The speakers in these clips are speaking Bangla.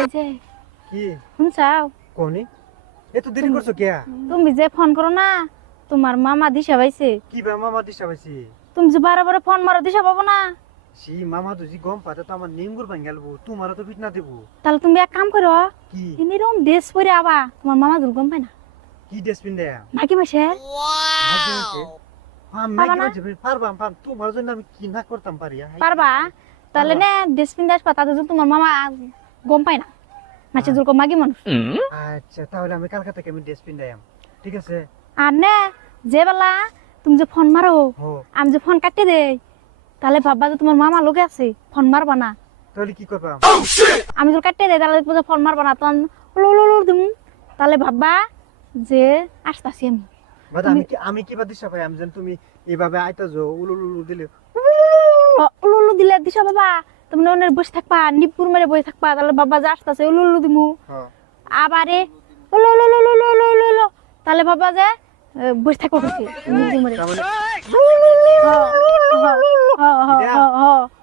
এই যে কি শুনছাও কোনি এত দেরি করছো কে তুমি যে ফোন করো না তোমার মামা দিশা পাইছে কি বা মামা দিশা পাইছি তুমি যে বারে বারে ফোন মারো দিশা পাবো না সি মামা তো জি গম পাতে তো আমার নিমগুর ভাঙ গেলবো তোমার তো ফিট না দেবো তাহলে তুমি এক কাম করো কি এরকম ড্রেস পরে আবা তোমার মামা দুল গম পায় না কি ড্রেসপিন দেয়া নাকি মাসে পারবা তোমার জন্য আমি কি না করতাম পারি পারবা তাহলে না ড্রেস পিন দাস পাতা যদি তোমার মামা গম পায় না মাছে দুল কম মাগি মানুষ আচ্ছা তাহলে আমি কালকা থেকে আমি ড্রেসপিন দেয়াম ঠিক আছে আর না যে বেলা তুমি যে ফোন মারো আমি যে ফোন কাটতে দেই তাহলে ভাববা যে তোমার মামা লোকে আছে ফোন মারবা না তাহলে কি করবা আমি তো কাটতে দেই তাহলে দেখবো যে ফোন মারবা না তখন উলুলুলু দিম তাহলে ভাববা যে আসতাছি আমি বাদ আমি কি বাদ দিশা পাই আমি জান তুমি এইভাবে আইতা যাও উলুলুলু দিলে উলুলু দিলে দিশা বাবা তুমি ওনের বসে থাকবা নিপুর মেরে বসে থাকবা তাহলে বাবা যে আসতাছে উলুলু দিমু আবারে উলুলুলুলুলুলু তাহলে বাবা যে বসে থাকবো বসে নিপুর মেরে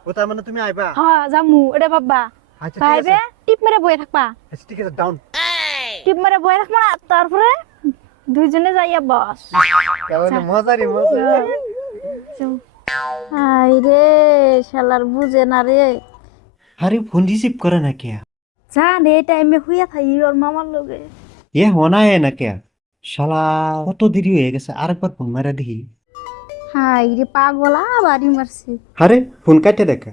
ও তার মানে তুমি আইবা হ্যাঁ জামু এটা বাবা আচ্ছা ভাইবে টিপ মেরে বসে থাকবা আচ্ছা ঠিক আছে ডাউন টিপ মেরে বসে থাকবা তারপরে দুইজনে যাইয়া বস কেমন মজারি মজা আই রে শালার বুঝে না রে আরে ফোন রিসিভ করে না কে জান এই টাইমে হুইয়া থাকি ওর মামার লগে এ হোনা এ না কে শালা কত দেরি হয়ে গেছে আরেকবার ফোন মারা দেখি হাই রে পাগলা বাড়ি মারছে আরে ফোন কাটে দেখা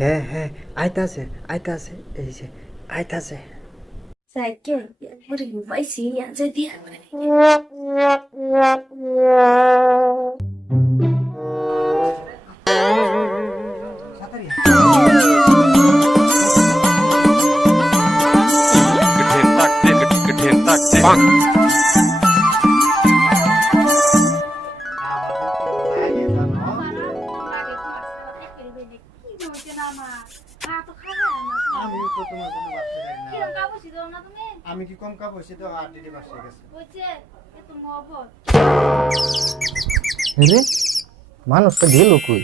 হ্যাঁ হ্যাঁ আইতাছে আইতাছে এই যে আইতাছে সাইকে একবারে পাইছি আজ দিয়া আমি কি কম কাপড় তো আর দিদি বাসে গেছে রে মানুষটা গেল কই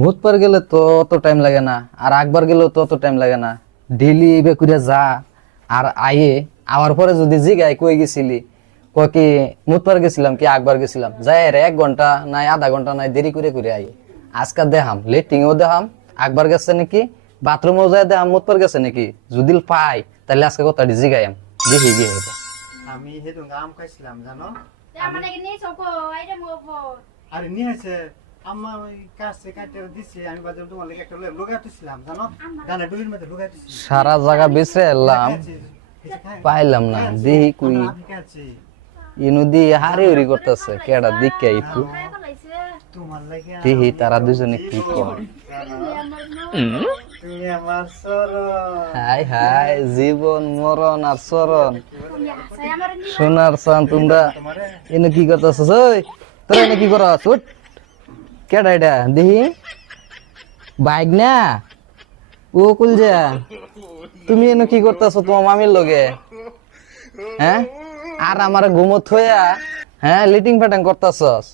ভূত পার গেলে তো অত টাইম লাগে না আর একবার গেলেও তো অত টাইম লাগে না ডেলি এবে করে যা আর আয়ে আওয়ার পরে যদি জিগাই কই গেছিলি কয় কি মুত পার গেছিলাম কি একবার গেছিলাম যাই রে 1 ঘন্টা নাই আধা ঘন্টা নাই দেরি করে করে আই আজকে দেখাম লেটিংও দেখাম একবার গেছে নাকি বাথরুমও যায় দেখাম মুত পার গেছে নাকি যদি পাই তাহলে আজকে কথাটি জিগাইম দেখি গিয়ে আমি হেতু আম খাইছিলাম জানো মানে কি নেই সব আইরে মোবো আরে নিয়েছে আম্মা ওই কাছে কাটতে দিছে আমি বাজার তোমার লাগি একটা লগাইতেছিলাম জানো গানা ডুলির মধ্যে লগাইতেছি সারা জায়গা বিছরে এলাম পাইলাম না দেখি কই ইনুদি হারি হরি করতেছে কেডা দিকে একটু তোমার লাগি দেখি তারা দুজনে কি করে তুমি আমার সরণ হাই হাই জীবন মরণ আর চরণ সোনার চান তোমরা এনে কি করতেছ ওই তোরা এনে কি করছ উঠ কেডা এটা দেখি বাইক না ও কুলজা তুমি এনে কি করতেছ তোমার মামির লগে হ্যাঁ আর আমার ঘুমত হইয়া হ্যাঁ লিটিং ফাটাং করতেছস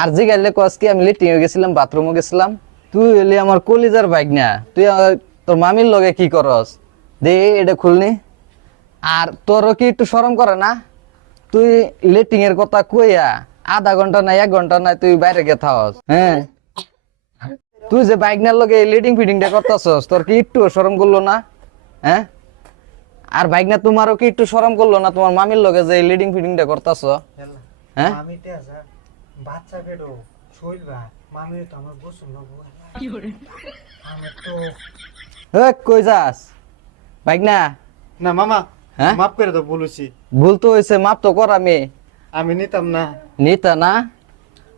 আর জিগাইলে কস কি আমি লিটিং এ গেছিলাম বাথরুমে গেছিলাম তুই এলি আমার কলিজার বাইক না তুই তোর মামির লগে কি করস দে এটা খুলনি আর তোরও কি একটু শরম করে না তুই লেটিং এর কথা কইয়া আধা ঘন্টা নাই 1 ঘন্টা নাই তুই বাইরে গে থাকস হ্যাঁ তুই যে বাইক নার লগে লেটিং ফিটিংটা করতেছস তোর কি একটু শরম করলো না হ্যাঁ আর বাইক না তোমারও কি একটু শরম করলো না তোমার মামির লগে যে লেটিং ফিটিংটা করতেছ হ্যাঁ মামিতে আছে বাচ্চা বেডো শৈলবা মামির তো আমার গোসল না বুয়া কি করে আমি তো কই যাস বাইক না না মামা হ্যাঁ মাফ করে দাও বলেছি ভুল তো হইছে মাপ তো কর আমি নিতাম না নিতা না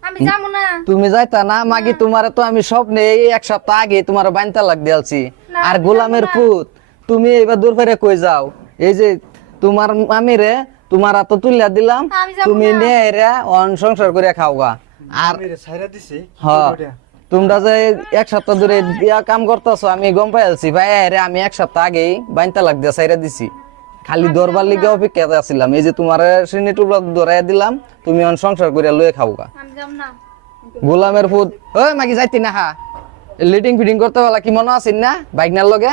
আমি যাবো না তুমি যাইতা না মাগি তোমারে তো আমি স্বপ্নে এই 1 সপ্তাহ আগে তোমার বাইনতা লাগ দিয়ালছি আর গোলামের পুত তুমি এবার দূর ফেরে কই যাও এই যে তোমার মামিরে তোমার তো তুলিয়া দিলাম তুমি নিয়ে এরা অন সংসার করে খাওগা আর আমি ছাইরা দিছি হ্যাঁ তোমরা যে এক সপ্তাহ ধরে ইয়া কাম করতেছো আমি গম পাইছি ভাই রে আমি এক সপ্তাহ আগেই বাইনতা লাগ দিয়া সাইরা দিছি খালি দরবার লিগে অপেক্ষাতে আছিলাম এই যে তোমার শ্রেণী টুকরা ধরাই দিলাম তুমি অন সংসার করে লয়ে খাওগা আমি যাব না গোলামের ফুট ওই মাগি যাইতি না হা লিডিং ফিডিং করতে বলা কি মনে আছিস না বাইকনার লগে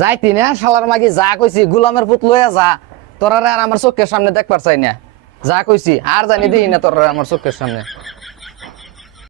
যাইতি না শালার মাগি যা কইছি গোলামের ফুট লয়ে যা তোরা আর আমার চোখের সামনে দেখবার চাই না যা কইছি আর জানি দিই না তোরা আমার চোখের সামনে